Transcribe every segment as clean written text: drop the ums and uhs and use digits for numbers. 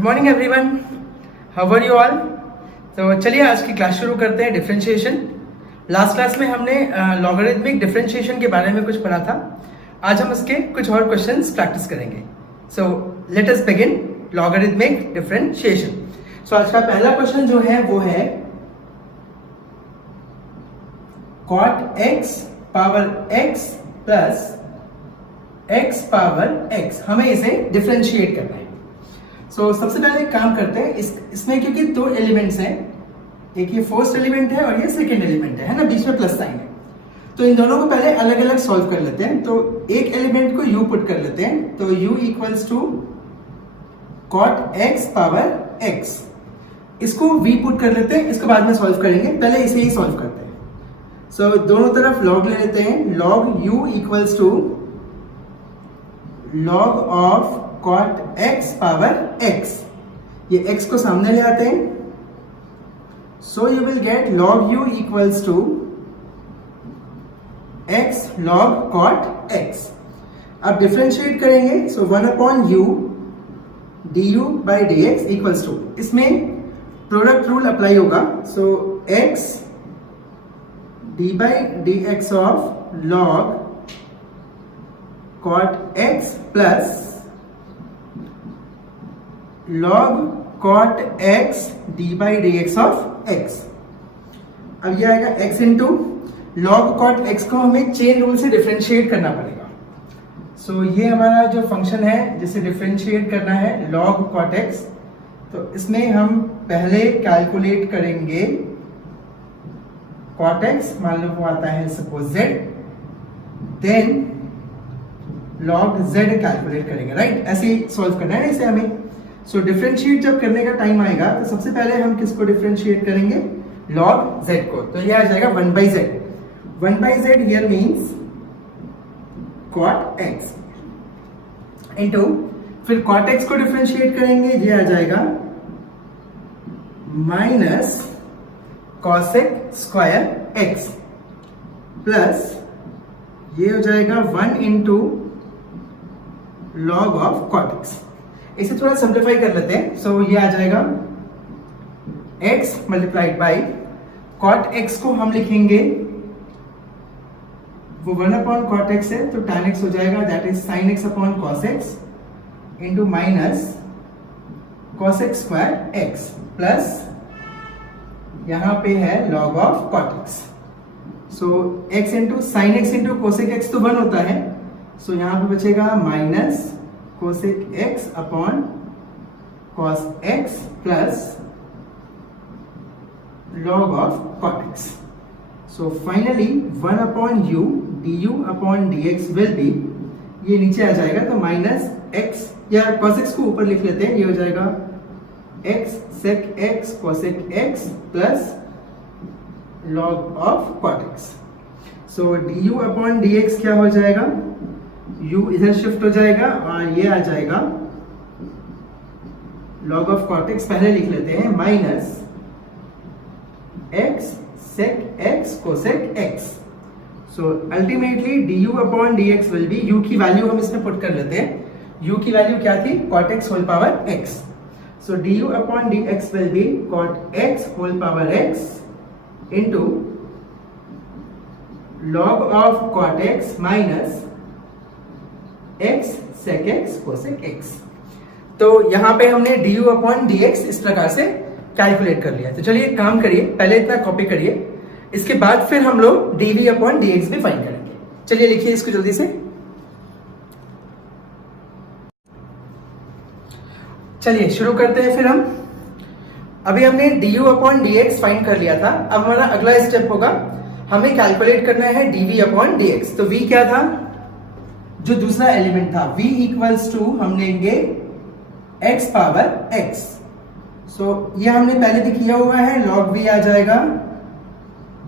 Good morning everyone, how are you all. तो चलिए आज की क्लास शुरू करते हैं। डिफरेंशिएशन। लास्ट क्लास में हमने लॉगरिथमिक डिफरेंशिएशन के बारे में कुछ पढ़ा था। आज हम उसके कुछ और क्वेश्चंस प्रैक्टिस करेंगे। So let us begin logarithmic differentiation. So आज का पहला क्वेश्चन जो है वो है cot x power x plus x power x। हमें इसे डिफरेंशिएट करना है। सो सबसे पहले एक काम करते हैं, इसमें क्योंकि दो एलिमेंट्स हैं, एक ये फर्स्ट एलिमेंट है और ये सेकंड एलिमेंट है ना, बीच में प्लस साइन है। तो इन दोनों को पहले अलग अलग सॉल्व कर लेते हैं। तो एक एलिमेंट को u पुट कर लेते हैं, तो u equals to cot x power x। इसको v पुट कर लेते हैं, इसको बाद में सॉल्व करेंगे, पहले इसे ही सॉल्व करते हैं। सो दोनों तरफ log ले लेते हैं। log u equals to log of cot x power x। ये x को सामने ले आते हैं, so you will get log u equals to x log cot x। अब डिफरेंशिएट करेंगे, so 1 upon u du by dx equals to, इसमें product rule apply होगा। So x d by dx of log cot x plus log cot x d by dx of x। अब ये आएगा x into log cot x को हमें chain rule से differentiate करना पड़ेगा। सो ये हमारा जो फंक्शन है जिसे डिफरेंशिएट करना है log cot x, तो इसमें हम पहले कैलकुलेट करेंगे cot x, मान लो वो आता है suppose z, then log z calculate करेंगे, राइट। ऐसे ही सॉल्व करना है इसे हमें। सो डिफरेंशिएट जब करने का टाइम आएगा तो सबसे पहले हम किसको डिफरेंशिएट करेंगे, log z को। तो ये आ जाएगा 1 by z। 1 by z here means cot x into, फिर cot x को डिफरेंशिएट करेंगे, ये आ जाएगा minus cosec square x plus ये हो जाएगा 1 into log of cot x। इसे थोड़ा सिंप्लीफाई कर लेते हैं। सो ये आ जाएगा x multiplied by cot x को हम लिखेंगे, वो 1 अपॉन cot x है तो tan x हो जाएगा, that is sin x upon cos x into minus cosec square x plus यहां पे है log of cot x। So x into sine x into cosec x तो 1 होता है, सो यहां पे बचेगा minus cosec x upon cos x plus log of cot x। So finally 1 upon u du upon dx will be, ये नीचे आ जाएगा तो माइनस x या cos x को ऊपर लिख लेते हैं, ये हो जाएगा x sec x cosec x plus log of cot x। So du upon dx क्या हो जाएगा, u इधर शिफ्ट हो जाएगा और ये आ जाएगा log ऑफ cot x, पहले लिख लेते हैं, minus x sec x cosec x। So ultimately du upon dx will be, u की वैल्यू हम इसमें पुट कर लेते हैं। u की वैल्यू क्या थी, cot x whole power x। So du upon dx will be cot x whole power x into log of cot x minus x sec x cosec x। तो यहां पे हमने du अपॉन dx इस प्रकार से calculate कर लिया। तो चलिए एक काम करिए, पहले इतना कॉपी करिए, इसके बाद फिर हम लोग dv अपॉन dx भी फाइंड करेंगे। चलिए लिखिए इसको जल्दी से। चलिए शुरू करते हैं फिर हम। अभी हमने du अपॉन dx फाइंड कर लिया था। अब हमारा अगला स्टेप होगा, हमें कैलकुलेट करना है dv अपॉन dx। तो v क्या था, जो दूसरा एलिमेंट था, v इक्वल्स टू हम लेंगे x पावर x। सो ये हमने पहले भी किया हुआ है, log v आ जाएगा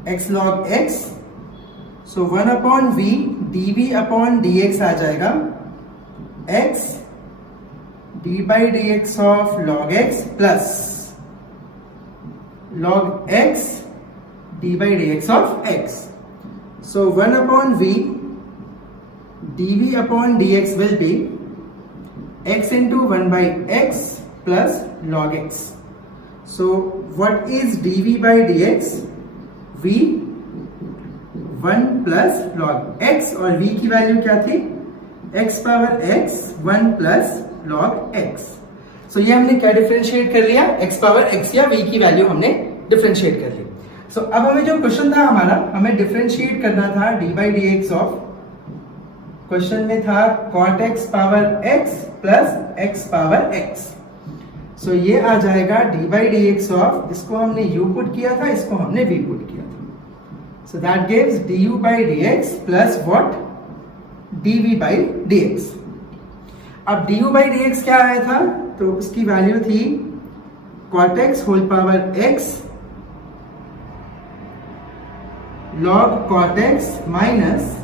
x log x। सो 1 upon v dv upon dx आ जाएगा x d by dx of log x plus log x d by dx of x। So 1 upon v dv upon dx will be x into 1 by x plus log x. So what is dv by dx? v 1 plus log x, और v की value क्या थी? x power x 1 plus log x. So ये हमने क्या differentiate कर लिया? x power x या v की वैल्यू हमने डिफरेंशिएट कर ली. So अब हमें जो क्वेश्चन था हमारा, हमें डिफरेंशिएट करना था d by dx of, question में था cot x power x plus x power x. So ये आ जाएगा d by dx ऑफ, इसको हमने u पुट किया था, इसको हमने v पुट किया था. So that gives du by dx plus what? dv by dx. अब du by dx क्या आया था? तो उसकी वैल्यू थी cot x whole power x log cot x minus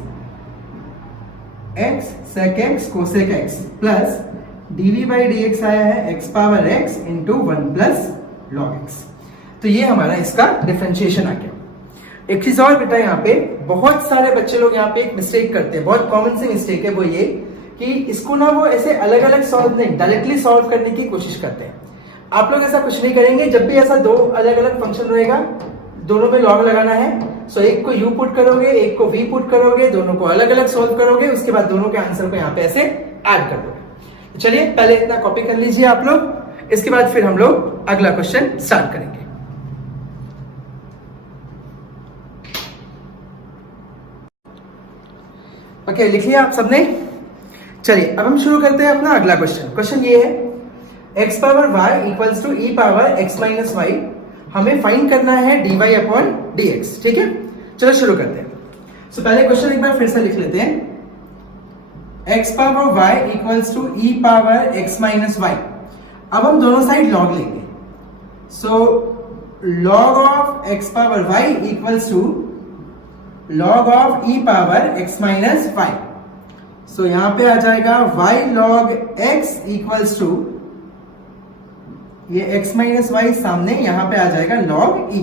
x sec x cosec x plus dv by dx आया है x power x into 1 plus log x. तो ये हमारा इसका डिफरेंशिएशन आ गया. एक चीज और बेटा, यहाँ पे बहुत सारे बच्चे लोग यहाँ पे एक मिस्टेक करते हैं, बहुत कॉमन सी मिस्टेक है, वो ये कि इसको ना वो ऐसे अलग अलग सॉल्व नहीं, डायरेक्टली सॉल्व करने की कोशिश करते हैं. आप लोग ऐसा कुछ नहीं करेंगे. जब भी ऐसा दो अलग अलग फंक्शन रहेगा, दोनों में लॉग लगाना है. सो एक को u पुट करोगे, एक को v पुट करोगे, दोनों को अलग अलग सॉल्व करोगे, उसके बाद दोनों के आंसर को यहाँ पे ऐसे ऐड कर दोगे. चलिए पहले इतना कॉपी कर लीजिए आप लोग, इसके बाद फिर हम लोग अगला क्वेश्चन स्टार्ट करेंगे. ओके, लिख लिया आप सबने? चलिए अब हम शुरू करते हैं अपना अगला क्वेश्चन. क्वेश्चन ये है x power y equals to e power x minus y. हमें फाइंड करना है dy अपॉन dx. ठीक है, चलो शुरू करते हैं. सो पहले क्वेश्चन एक बार फिर से लिख लेते हैं. x power y equals to e power x minus y. अब हम दोनों साइड लॉग लेंगे. So log of x power y equals to log of e power x minus y. So यहां पे आ जाएगा y log x equals to, ये x minus y सामने, यहां पे आ जाएगा log e.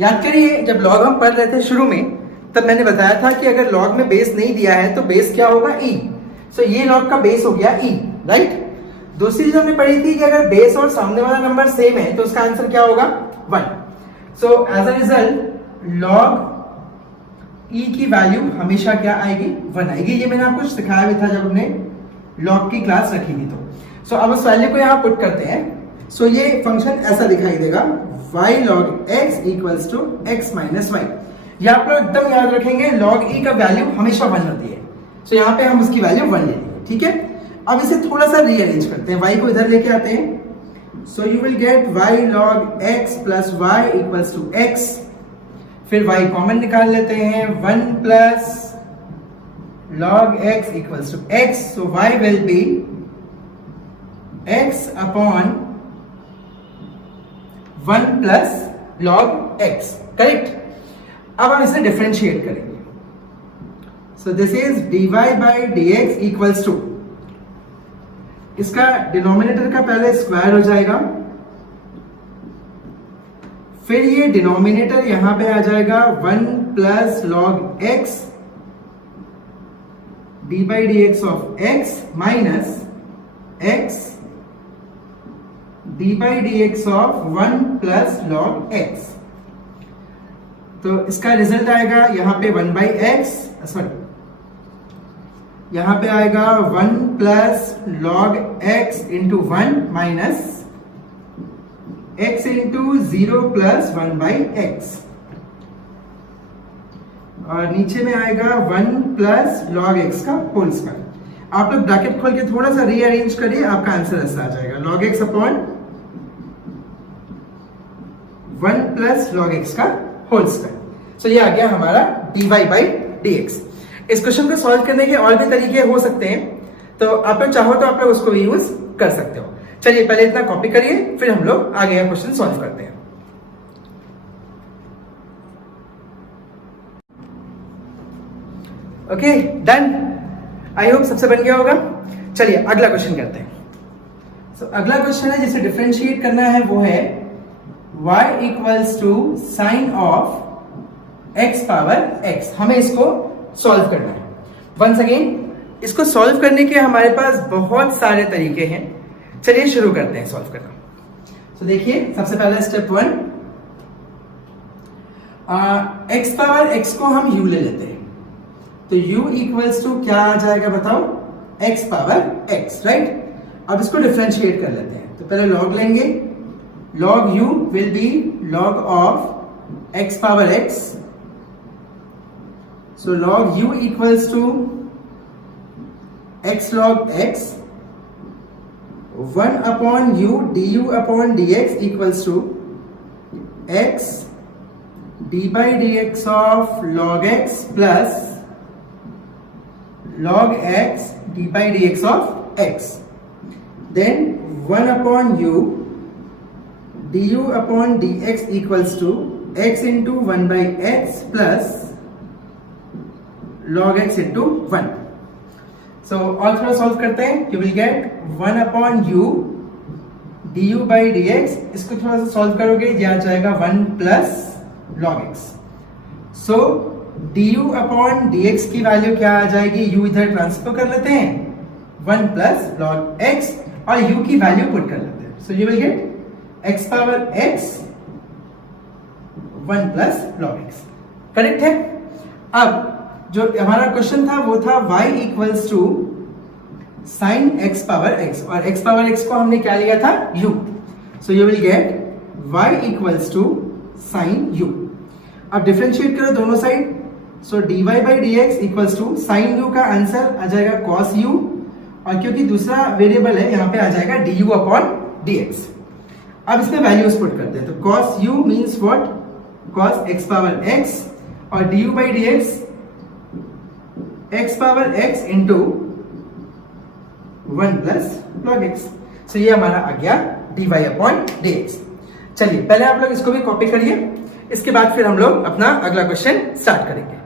याद करिए जब log हम पढ़ रहे थे शुरू में, तब मैंने बताया था कि अगर log में बेस नहीं दिया है तो बेस क्या होगा? e. सो ये log का बेस हो गया e, राइट. दूसरी चीज हमने पढ़ी थी कि अगर बेस और सामने वाला नंबर सेम है तो उसका आंसर क्या होगा? 1. So as a result log e की वैल्यू हमेशा क्या आएगी? 1 आएगी. ये मैंने आपको सिखाया भी था जब हमने log की क्लास रखी थी. तो सो अब उस वैल्यू को यहां पुट करते हैं. सो ये फंक्शन ऐसा दिखाई देगा y log x equals to x minus y. ये आप लोग एकदम याद रखेंगे, log e का वैल्यू हमेशा 1 होती है. सो यहाँ पे हम उसकी वैल्यू 1 ले लेंगे. ठीक है, अब इसे थोड़ा सा रीअरेंज करते हैं. y को इधर लेके आते हैं. So you will get y log x plus y equals to x. फिर y कॉमन निकाल लेते हैं. 1 plus log x equals to x. So y will be x upon 1 plus log x. Correct. अब हम इसे डिफरेंशिएट करेंगे. So this is dy by dx equals to, इसका denominator का पहले स्क्वायर हो जाएगा, फिर ये डिनोमिनेटर यहां पे आ जाएगा 1 plus log x dy by dx of x minus x dy by dx of 1 plus log x. तो इसका रिजल्ट आएगा यहां पे 1 बाई एक्स, सॉरी यहां पे आएगा 1 plus log x into 1 minus x into 0 plus 1 by x, और नीचे में आएगा 1 प्लस log x का होल स्क्वायर. आप लोग ब्रैकेट खोल के थोड़ा सा रीअरेंज करिए, आपका आंसर ऐसा आ जाएगा log x upon 1 plus log x का होल स्क्वायर. सो ये आ गया हमारा dy बाई dx. इस क्वेश्चन को सॉल्व करने के और भी तरीके हो सकते हैं, तो आप लोग चाहो तो आप लोग उसको भी यूज कर सकते हो. चलिए पहले इतना कॉपी करिए, फिर हम लोग आगे का क्वेश्चन सॉल्व करते हैं. Okay done. आई होप सबसे बन गया होगा. चलिए अगला क्वेश्चन करते हैं. सो अगला क्वेश्चन है जिसे डिफरेंशिएट करना है, वो है y equals to sine of x power x. हमें इसको सॉल्व करना है. वंस अगेन इसको सॉल्व करने के हमारे पास बहुत सारे तरीके हैं. चलिए शुरू करते हैं सॉल्व करना। तो देखिए सबसे पहला स्टेप 1, x पावर x को हम u ले लेते हैं, तो u इक्वल्स टू क्या आ जाएगा बताओ, x पावर x, राइट। अब इसको डिफरेंशिएट कर लेते हैं, तो पहले लॉग लेंगे, log u will be log of x power x, so log u equals to x log x, 1 upon u du upon dx equals to x d by dx of log x plus log x d by dx of x, then 1 upon u du upon dx equals to x into 1 by x plus log x into 1. So और थोड़ा solve करते हैं, you will get 1 upon u du by dx, इसको थोड़ा सा solve करोगे ये आ जाएगा 1 plus log x. So du upon dx की वैल्यू क्या आ जाएगी, u इधर ट्रांसफर कर लेते हैं 1 plus log x और u की वैल्यू पुट कर लेते हैं, so you will get x power x 1 plus log x, correct है। अब जो हमारा क्वेश्चन था वो था y equals to sine x power x, और x पावर x को हमने क्या लिया था, u, so you will get y equals to sine u। अब डिफरेंशिएट करो दोनों side, so dy by dx equals to sine u का आंसर आ जाएगा cos u, और क्योंकि दूसरा वेरिएबल है यहाँ पे आ जाएगा du अपॉन dx। अब इसमें वैल्यूज पुट करते हैं, तो cos u means what, cos x power x, और du by dx x power x into 1 plus log x, so ये हमारा आ गया dy अपॉन dx। चलिए पहले आप लोग इसको भी कॉपी करिए, इसके बाद फिर हम लोग अपना अगला क्वेश्चन स्टार्ट करेंगे।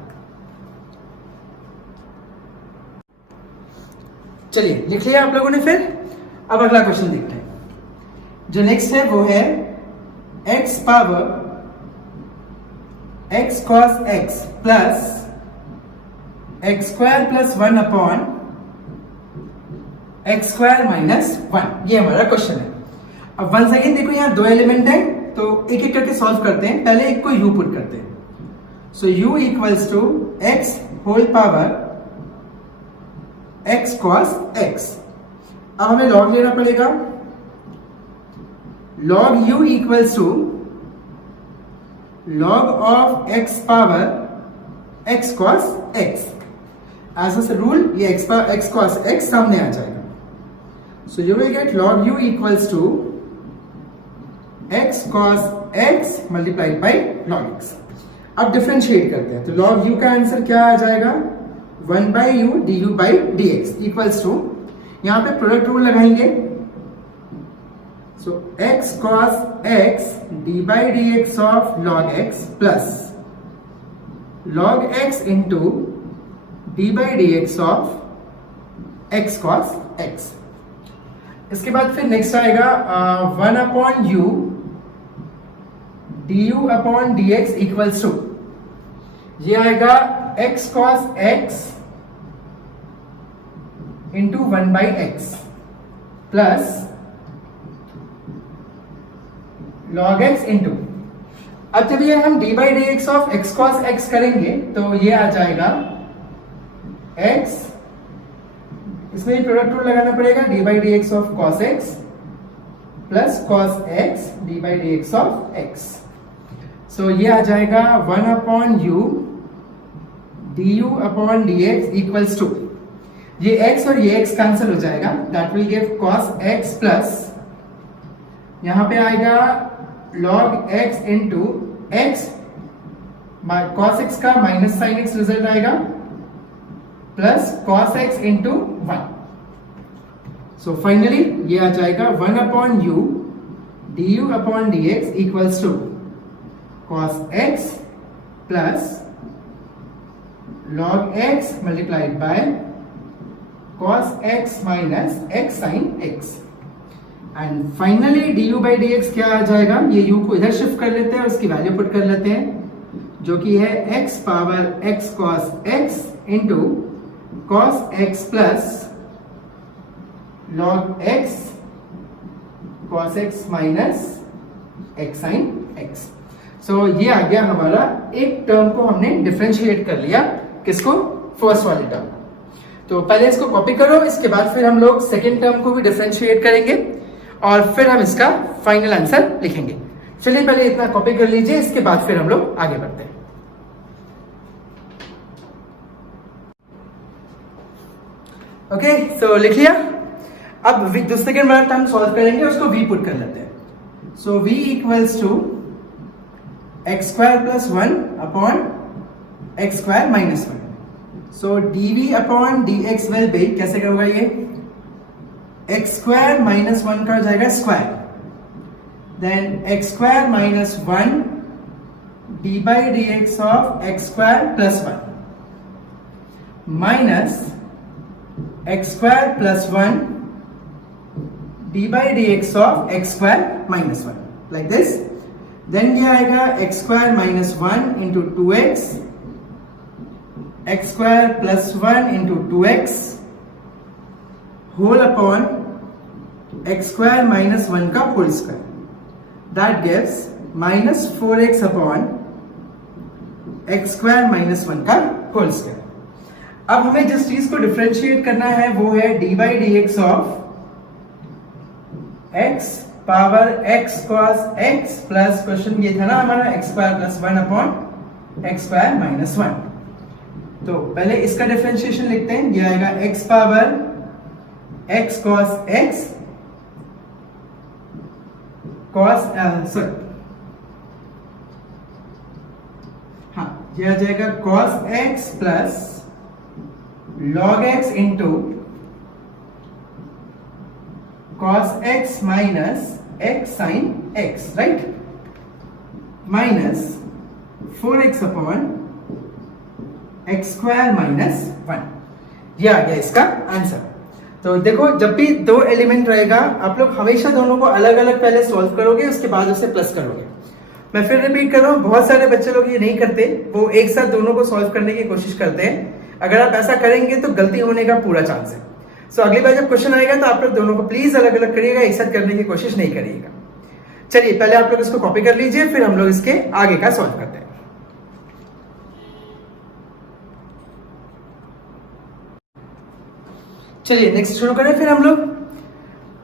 चलिए लिख लिया आप लोगों ने, फिर अब अगला क्वेश्चन देखते हैं। जो नेक्स्ट है वो है x power x cos x plus x square plus 1 upon x square minus 1, ये हमारा क्वेश्चन है। अब वन सेकेंड देखो, यहाँ दो एलिमेंट है तो एक एक करके सॉल्व करते हैं, पहले एक को u पुट करते हैं, so u equals to x whole power x cos x। अब हमें log लेना पड़ेगा, log u equals to log of x power x cos x, as a rule ये x cos x सामने आ जाएगा, so you will get log u equals to x cos x multiplied by log x। अब differentiate करते हैं, तो log u का answer क्या आ जाएगा, 1 by u du by dx equals to, यहां पे प्रोडक्ट रूल लगाएंगे, so x cos x d by dx of log x plus log x into d by dx of x cos x। इसके बाद फिर next आएगा 1 upon u du upon dx equals to, ये आएगा x cos x into 1 by x plus log x into, अब जब ये हम d by dx of x cos x करेंगे तो ये आ जाएगा x, इसमें प्रोडक्ट रूल लगाना पड़ेगा, d by dx of cos x plus cos x d by dx of x, so ये आ जाएगा 1 upon u du upon dx equals to, ये x और ये x कैंसिल हो जाएगा, that will give cos x plus यहां पे आएगा log x into x, cos x का माइनस साइन x रिजल्ट आएगा plus cos x into 1, so finally ये आ जाएगा 1 upon u du upon dx equals to cos x plus log x multiplied by cos x minus x sin x, and finally du by dx क्या आ जाएगा, ये u को इधर shift कर लेते हैं और उसकी वैल्यू पुट कर लेते हैं, जो कि है x power x cos x into cos x plus log x cos x minus x sin x। So ये आ गया हमारा, एक टर्म को हमने डिफरेंशिएट कर लिया, किसको, फर्स्ट वाले टर्म। तो पहले इसको कॉपी करो, इसके बाद फिर हम लोग सेकेंड टर्म को भी डिफरेंशिएट करेंगे और फिर हम इसका फाइनल आंसर लिखेंगे। चलिए पहले इतना कॉपी कर लीजिए, इसके बाद फिर हम लोग आगे बढ़ते हैं। ओके, सो लिख लिया। अब दूसरे सेकेंड वाला टर्म सॉल्व करेंगे, उसको v पुट कर लेते हैं। So v equals to x square plus 1 upon x square minus 1। So dv upon dx will be, कैसे होगा ये, एक्स स्क्वायर माइनस 1 का हो जाएगा square, then x square minus 1 d by d x of x square plus 1 minus x square plus 1 d by d x of x square minus 1, like this. Then ये आएगा x square minus 1 into 2x, x square plus 1 into 2x whole upon x square minus 1 का whole square, that gives minus 4x upon x square minus 1 का whole square. अब हमें जिस चीज को differentiate करना है वो है D by d x of x power x cos x plus, question ये था ना हमारा, x square plus 1 upon x square minus 1। तो पहले इसका डिफरेंशिएशन लिखते हैं, ये आएगा x power x cos x ये आ जाएगा cos x plus log x into cos x minus x sin x, right, minus 4x upon x square minus 1। ये आ गया इसका आंसर। तो देखो, जब भी दो एलिमेंट रहेगा आप लोग हमेशा दोनों को अलग अलग पहले सॉल्व करोगे, उसके बाद उसे प्लस करोगे। मैं फिर रिपीट कर रहा हूं, बहुत सारे बच्चे लोग ये नहीं करते, वो एक साथ दोनों को सॉल्व करने की कोशिश करते हैं। अगर आप ऐसा करेंगे तो गलती होने का पूरा चांस है। सो अगली बार जब क्वेश्चन आएगा तो आप लोग दोनों को प्लीज अलग अलग करिएगा, एक साथ करने की कोशिश नहीं करिएगा। चलिए पहले आप लोग इसको कॉपी कर लीजिए, फिर हम लोग इसके आगे का सॉल्व करते हैं। चलिए नेक्स्ट शुरू करें फिर हम लोग।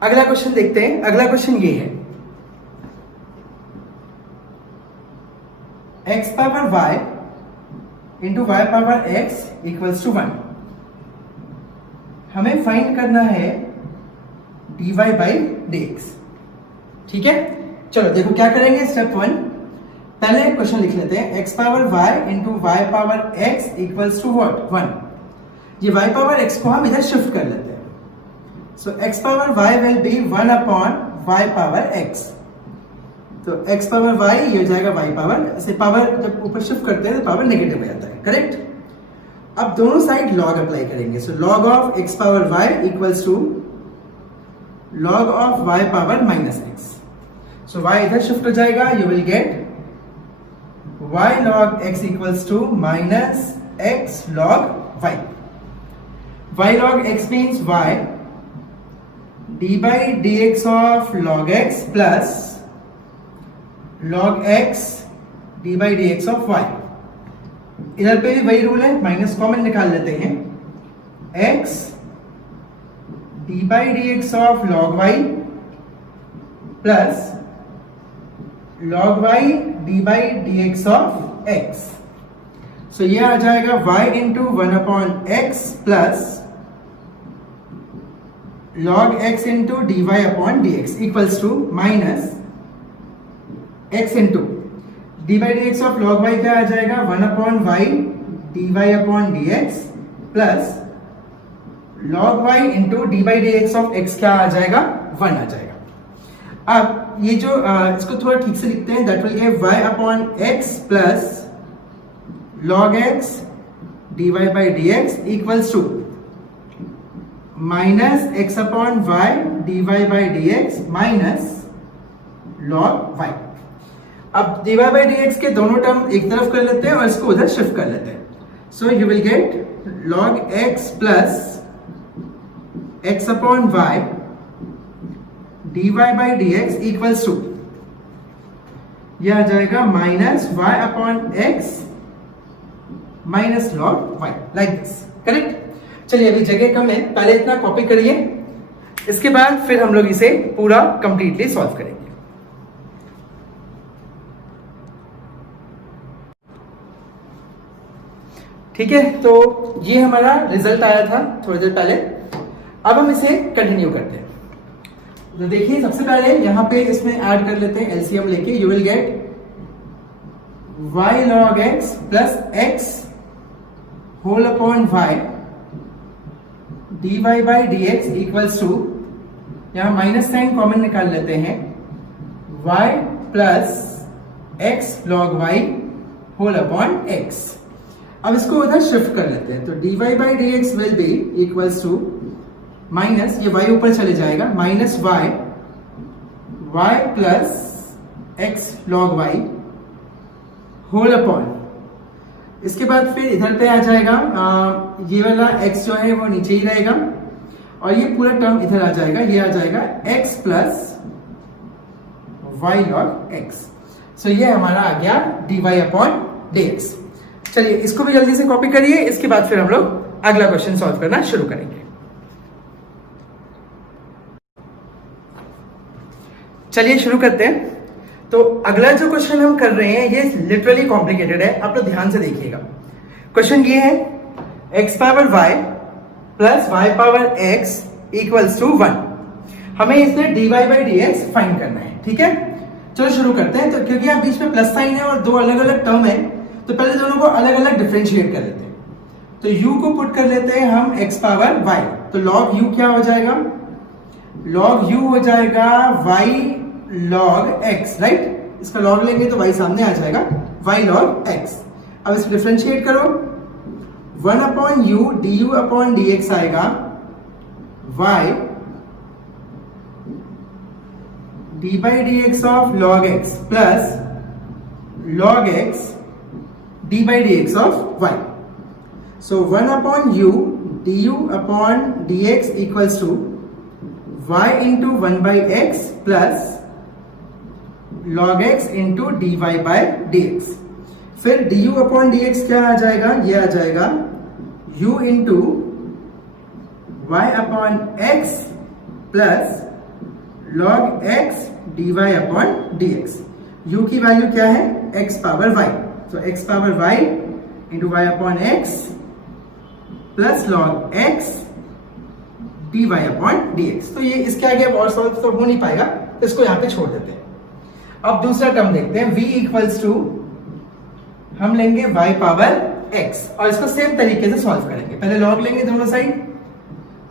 अगला क्वेश्चन देखते हैं। अगला क्वेश्चन ये है, x power y into y power x equals to 1। हमें फाइंड करना है dy बाई dx। ठीक है, चलो देखो क्या करेंगे। स्टेप 1, पहले क्वेश्चन लिख लेते हैं, x power y into y power x equals to what, 1। ये y पावर x को हम इधर शिफ्ट कर लेते हैं। सो x power y will B 1 upon y power x। तो x पावर y ये हो जाएगा y पावर, ऐसे पावर जब ऊपर शिफ्ट करते हैं तो पावर नेगेटिव हो जाता है, करेक्ट। अब दोनों साइड log अप्लाई करेंगे। So log of x power y equals to log ऑफ y power minus x। So y इधर शिफ्ट हो जाएगा, you will get y log x equals to minus x log y। y log x means y d by dx of log x plus log x d by dx of y। इधर पे भी वही rule है, minus common निकाल लेते हैं, x d by dx of log y plus log y d by dx of x। So ये आ जाएगा y into 1 upon x plus log x into dy upon dx equals to minus x into d by d x of log y क्या आ जाएगा, 1 upon y dy upon dx plus log y into d by d x of x क्या आ जाएगा, 1 आ जाएगा। अब ये जो इसको थोड़ा ठीक से लिखते हैं, that will give y upon x plus log x dy by dx equals to minus x upon y dy by dx minus log y। अब dy by dx के दोनों टर्म एक तरफ कर लेते हैं और इसको उधर शिफ्ट कर लेते हैं। So you will get log x plus x upon y dy by d x equals to, यह आ जाएगा minus y upon x minus log y, like this, correct. चलिए अभी जगह कम है, पहले इतना कॉपी करिए, इसके बाद फिर हम लोग इसे पूरा कंप्लीटली सॉल्व करेंगे। ठीक है, तो ये हमारा रिजल्ट आया था थोड़ी देर पहले। अब हम इसे कंटिन्यू करते हैं। तो देखिए सबसे पहले यहां पे इसमें ऐड कर लेते हैं एलसीएम लेके। You will get y log x plus x whole upon y dy by d x equals to, यहां माइनस साइन कॉमन निकाल लेते हैं, y plus x log y whole upon x। अब इसको उधर शिफ्ट कर लेते हैं, तो dy by d x will be equals to minus, ये y ऊपर चले जाएगा, minus y plus x log y whole upon, इसके बाद फिर इधर पे आ जाएगा, ये वाला x जो है वो नीचे ही रहेगा और ये पूरा टर्म इधर आ जाएगा, ये आ जाएगा x plus y log x। So ये हमारा आ गया dy अपॉन dx। चलिए इसको भी जल्दी से कॉपी करिए, इसके बाद फिर हम लोग अगला क्वेश्चन सॉल्व करना शुरू करेंगे। चलिए शुरू करते हैं। तो अगला जो क्वेश्चन हम कर रहे हैं ये लिटरली कॉम्प्लिकेटेड है, आप लोग ध्यान से देखिएगा। क्वेश्चन ये है x power y plus y power x equals to 1। हमें इसमें dy by d x find करना है, ठीक है। चलो शुरू करते हैं। तो क्योंकि यहाँ बीच में प्लस साइन है और दो अलग अलग टर्म है, तो पहले दोनों को अलग अलग डिफरेंशिएट कर लेते हैं। तो u को पुट कर लेते हैं हम x पावर y, तो log u क्या हो जाएगा, log u हो जाएगा y log x, राइट। इसका log लेंगे तो y सामने आ जाएगा, y log x। अब इसको डिफरेंशिएट करो, 1 upon u du upon dx आएगा y d by d x of log x plus log x d by dx of y. So 1 upon u du upon dx equals to y into 1 by x plus log x into dy by dx. फिर du upon dx क्या आ जाएगा, ये आ जाएगा u into y upon x plus log x dy upon dx. u की value क्या है, x power y, so x power y into y upon x plus log x dy upon dx. तो ये इसके आगे अब और सॉल्व तो हो नहीं पाएगा, तो इसको यहाँ पे छोड़ देते हैं। अब दूसरा टर्म देखते हैं, v इक्वल्स टू हम लेंगे y पावर x और इसको सेम तरीके से सॉल्व करेंगे। पहले log लेंगे दोनों side,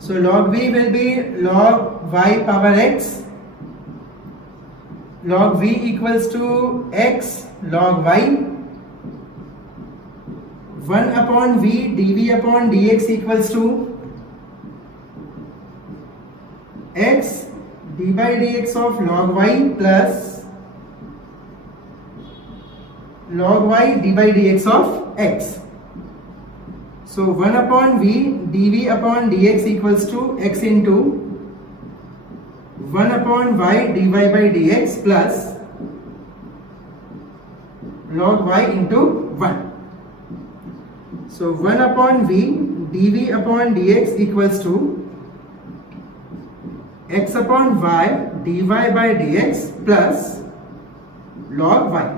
so log v will be log y power x, log v equals to x log y, 1 upon v dv upon dx equals to x d by dx of log y plus log y d by dx of x. So 1 upon v dv upon dx equals to x into 1 upon y dy by dx plus log y into 1. So 1 upon v dv upon dx equals to x upon y dy by dx plus log y.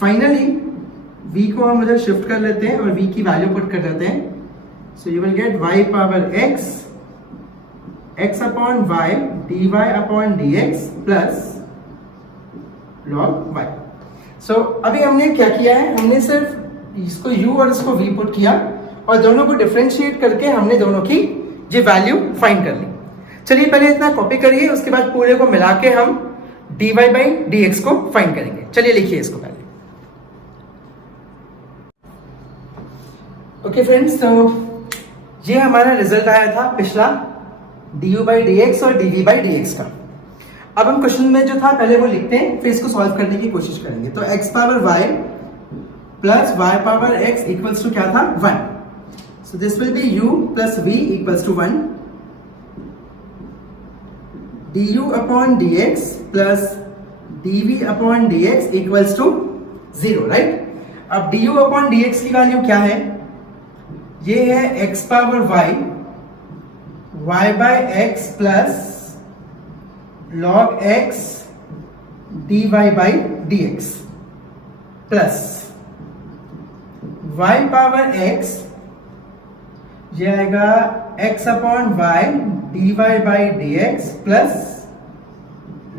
Finally v को हम उधर shift कर लेते हैं और v की value put कर देते हैं। So you will get y power x x upon y dy upon dx plus log y. सो अभी हमने क्या किया है, हमने सिर्फ इसको u और इसको v पुट किया और दोनों को डिफरेंशिएट करके हमने दोनों की ये वैल्यू फाइंड कर ली। चलिए पहले इतना कॉपी करिए, उसके बाद पूरे को मिला के हम dy बाई dx को फाइंड करेंगे। चलिए लिखिए इसको पहले। ओके फ्रेंड्स, तो ये हमारा रिजल्ट आया था पिछला du बाई dx और dv बाई dx का। अब हम क्वेश्चन में जो था पहले वो लिखते हैं, फिर इसको सॉल्व करने की कोशिश Kरेंगे। तो x power y plus y power x equals to क्या था, 1। So this will be u plus v equals to 1 du upon dx plus dv upon dx equals to 0, right. अब du अपॉन dx की value क्या है? ये है x power y by x plus log x dy by dx plus y power x, ये आएगा x upon y dy by dx plus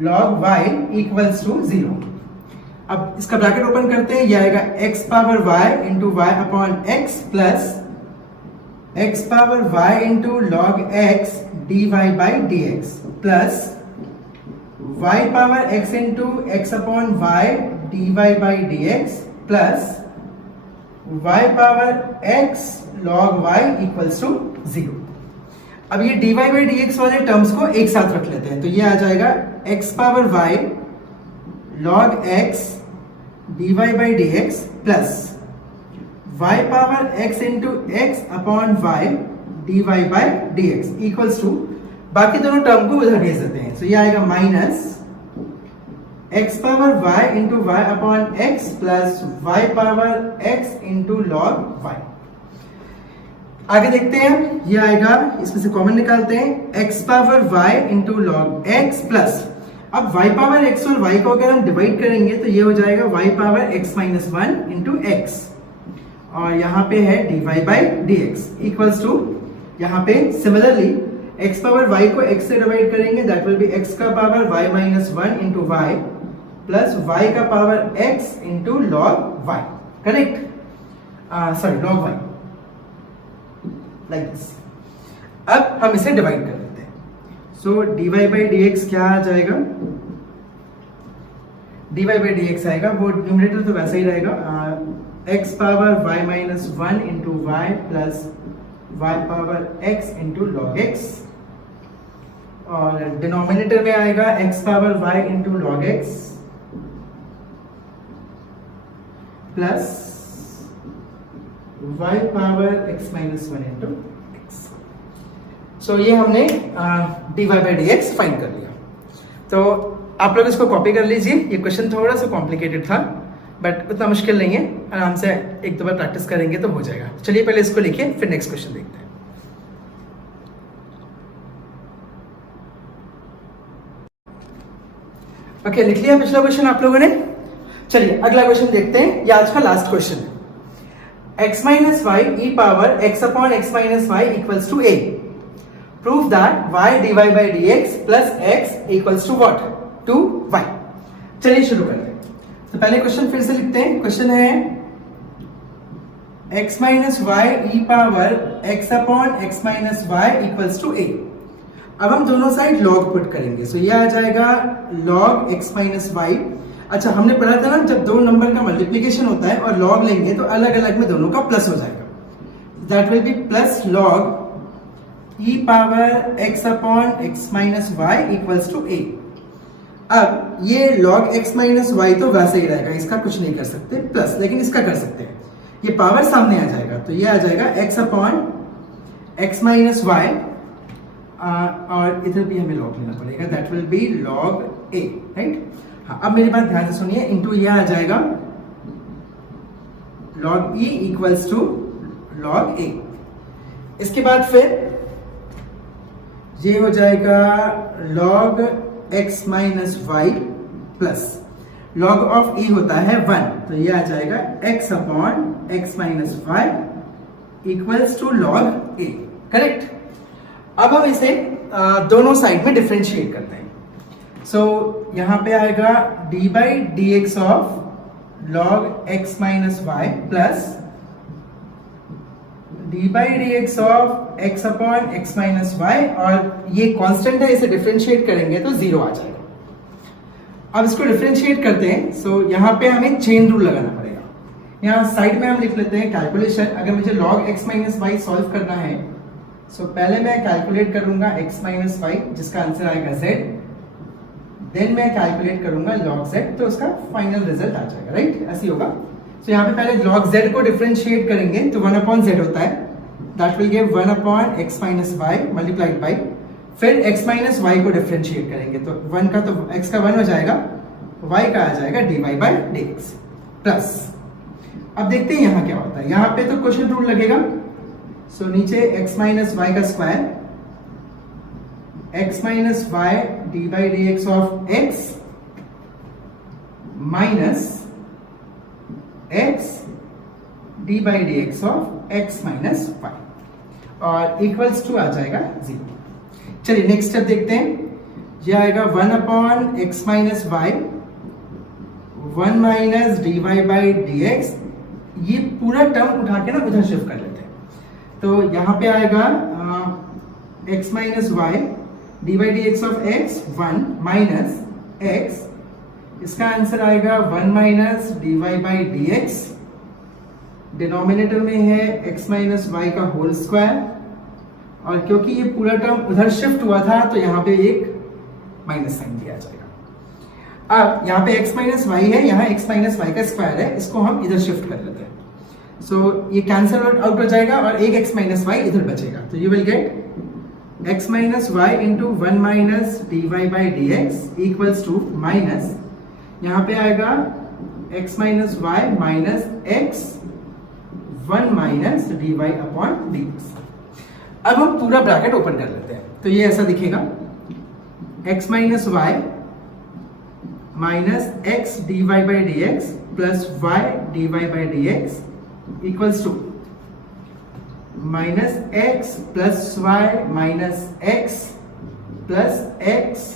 log y equals to 0। अब इसका ब्रैकेट ओपन करते हैं, ये आएगा x power y into y upon x plus x power y into log x dy by dx plus y power x into x upon y dy by dx plus y power x log y equals to 0। अब ये dy by dx वाले terms को एक साथ रख लेते हैं, तो ये आ जाएगा x power y log x dy by dx plus y power x into x upon y dy by dx equals to, बाकी दोनों टर्म को उधर भेज देते हैं, तो ये आएगा minus x power y into y upon x plus y power x into log y। आगे देखते हैं, ये आएगा, इसमें से कॉमन निकालते हैं, x power y into log x plus, अब y पावर x और y को अगर हम डिवाइड करेंगे तो ये हो जाएगा y power x minus 1 into x, और यहाँ पे है dy by dx equals to, यहाँ पे सिमिलरली x पावर y को x से डिवाइड करेंगे, दैट विल बी x का power y minus 1 into y plus y का power x into log y, correct, sorry log y, like this. अब हम इसे डिवाइड कर लेते हैं, सो dy बाई dx क्या आ जाएगा? dy बाई dx आएगा, वो न्यूमरेटर तो वैसा ही रहेगा, x power y minus 1 into y plus y power x into log x, और डिनोमिनेटर में आएगा x power y into log x plus y power x minus 1 into x। So ये हमने dy बाई dx फाइंड कर लिया। तो आप लोग इसको कॉपी कर लीजिए, ये क्वेश्चन थोड़ा सा कॉम्प्लिकेटेड था बट उतना मुश्किल नहीं है, आराम से एक दो बार प्रैक्टिस करेंगे तो हो जाएगा। चलिए पहले इसको लिखिए, फिर नेक्स्ट क्वेश्चन देखते हैं। ओके, लिख लिया पिछला क्वेश्चन आप लोगों ने? चलिए अगला क्वेश्चन देखते हैं, ये आज का लास्ट क्वेश्चन है। x minus y e power x upon x minus y equals to a। Prove that y dy by dx plus x equals to what? To y। चलिए शुरू करते हैं। तो पहले क्वेश्चन फिर से लिखते हैं, क्वेश्चन है x minus y e power x upon x minus y equals to a। अब हम दोनों साइड log पुट करेंगे, सो ये आ जाएगा log x माइनस वाई। अच्छा, हमने पढ़ा था ना, जब दो नंबर का मल्टीप्लीकेशन होता है और log लेंगे तो अलग अलग में दोनों का प्लस हो जाएगा, that will be plus log e power x upon x minus y equals to a। अब ये log x माइनस वाई तो वैसे ही रहेगा, इसका कुछ नहीं कर सकते प्लस, लेकिन इसका कर सकते हैं, ये पावर सामने आ जाएगा, तो ये आ जाएगा x upon x minus y, और इधर भी हमें log लेना पड़ेगा, that will be log a, right. हाँ, अब मेरी बात ध्यान से सुनिए, इनटू ये आ जाएगा log e equals to log a। इसके बाद फिर ये हो जाएगा log x minus y plus log of e होता है 1, तो ये आ जाएगा x upon x minus y equals to log a, correct. अब हम इसे दोनों साइड में डिफरेंशिएट करते हैं, सो यहां पे आएगा d by d x of log x minus y plus d by d x of x upon x minus y, और ये कांस्टेंट है, इसे डिफरेंशिएट करेंगे तो 0 आ जाएगा। अब इसको डिफरेंशिएट करते हैं, सो यहाँ पे हमें चेन रूल लगाना पड़ेगा। यहाँ साइड में हम लिख लेते हैं कैलकुलेशन, अगर मुझे log x minus y solve करना है, सो पहले मैं कैलकुलेट करूंगा x माइनस वाई, जिसका आंसर आएगा z, देन मैं कैलकुलेट करूंगा log z, तो उसका फाइनल रिजल्ट आ जाएगा, राइट, ऐसे होगा। सो यहाँ पे पहले log z को डिफरेंशिएट करेंगे तो 1 अपॉन z होता है, that will give 1 upon x minus y multiplied by, फिर x माइनस वाई को डिफ्रेंशिएट करेंगे तो 1 का तो x का 1 हो जाएगा, y का आ जाएगा dy बाई dx प्लस। अब देखते हैं यहाँ क्या होता है। यहाँ पे तो क्वेश्चन रूल लगेगा। सो नीचे x माइनस वाई का square, x minus y d by d x of x minus x d by d x of x minus y और इक्वल्स टू आ जाएगा 0। चलिए नेक्स्ट स्टेप देखते हैं। ये आएगा 1 upon x minus y 1 minus d y by d x. ये पूरा टर्म उठा के ना उधर शिफ्ट कर लेते हैं। तो यहाँ पे आएगा x minus y d by d x of x 1 minus x, इसका आंसर आएगा 1 minus d y by d x. Denominator में है x माइनस वाई का होल स्क्वायर और क्योंकि ये पूरा टर्म उधर शिफ्ट हुआ था तो यहाँ पे एक माइनस साइन दिया जाएगा। अब यहाँ पे x माइनस वाई है, यहाँ x माइनस वाई का स्क्वायर है, इसको हम इधर शिफ्ट कर लेते हैं। सो ये कैंसिल आउट हो जाएगा और एक x माइनस वाई इधर बचेगा। तो you will get x minus y into 1 minus d y by d x equals to minus, यहाँ पे आएगा x minus y minus x 1 minus d y upon d x. अब हम पूरा ब्रैकेट ओपन कर लेते हैं तो ये ऐसा दिखेगा, x minus y minus x d y by d x plus y d y by d x equals to minus x plus y minus x plus x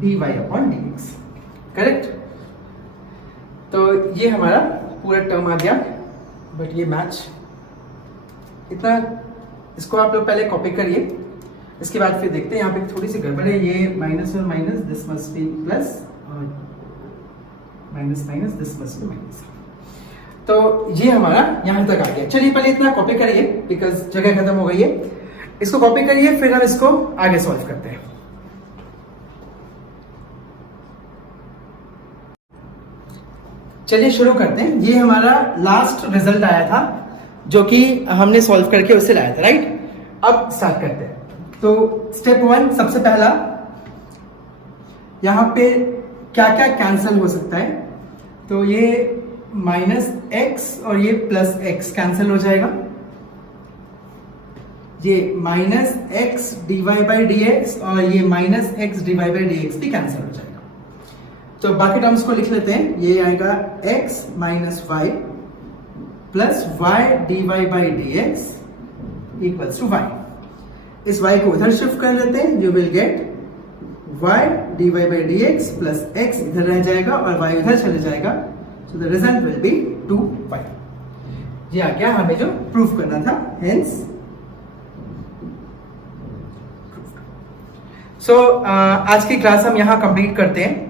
d y upon d x. Correct? तो ये हमारा पूरा term आ गया। But ये match इतना, इसको आप लोग पहले कॉपी करिए, इसके बाद फिर देखते हैं। यहाँ पे थोड़ी सी गड़बड़ है, ये माइनस और minus this must be plus और minus minus this must be minus. तो ये हमारा यहाँ तक आ गया। चलिए पहले इतना कॉपी करिए बिकॉज जगह खत्म हो गई है। इसको कॉपी करिए फिर हम इसको आगे सॉल्व करते हैं। चलिए शुरू करते हैं। ये हमारा लास्ट रिजल्ट आया था जो कि हमने सॉल्व करके उससे लाया था, राइट? अब स्टार्ट करते हैं। तो स्टेप 1 सबसे पहला, यहां पे क्या क्या कैंसिल हो सकता है। तो ये माइनस एक्स और ये प्लस एक्स कैंसिल हो जाएगा। ये minus x d y by d x और ये minus x d y by d x भी कैंसिल हो जाएगा। तो बाकी टर्म्स को लिख लेते हैं। ये आएगा x minus y plus y d y by d x equals to y. इस y को उधर शिफ्ट कर लेते हैं। You will get y d y by d x plus x इधर रह जाएगा और y उधर चले जाएगा। So the result will be 2y। ये आ गया हमें जो प्रूफ करना था। हेंस सो आज की क्लास हम यहाँ कंप्लीट करते हैं।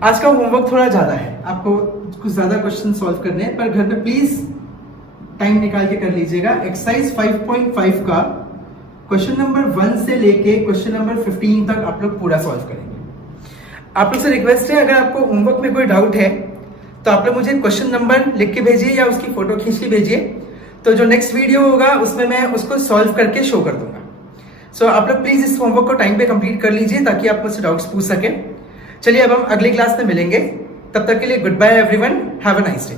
आज का होमवर्क थोड़ा ज्यादा है, आपको कुछ ज्यादा क्वेश्चन सॉल्व करने हैं, पर घर पे प्लीज टाइम निकाल के कर लीजिएगा। एक्सरसाइज 5.5 का क्वेश्चन नंबर 1 से लेके क्वेश्चन नंबर 15 तक आप लोग पूरा सॉल्व करेंगे। आप लोग से रिक्वेस्ट है, अगर आपको होमवर्क में कोई डाउट है तो आप लोग मुझे क्वेश्चन नंबर लिख के भेजिए या उसकी फोटो खींच के भेजिए। तो जो नेक्स्ट वीडियो होगा उसमें मैं उसको सॉल्व करके शो कर दूंगा। सो आप लोग प्लीज इस होमवर्क को टाइम पे कंप्लीट कर लीजिए ताकि आप मुझसे डाउट्स पूछ सकें। चलिए अब हम अगली क्लास में मिलेंगे। तब तक के लिए good bye everyone, have a nice day.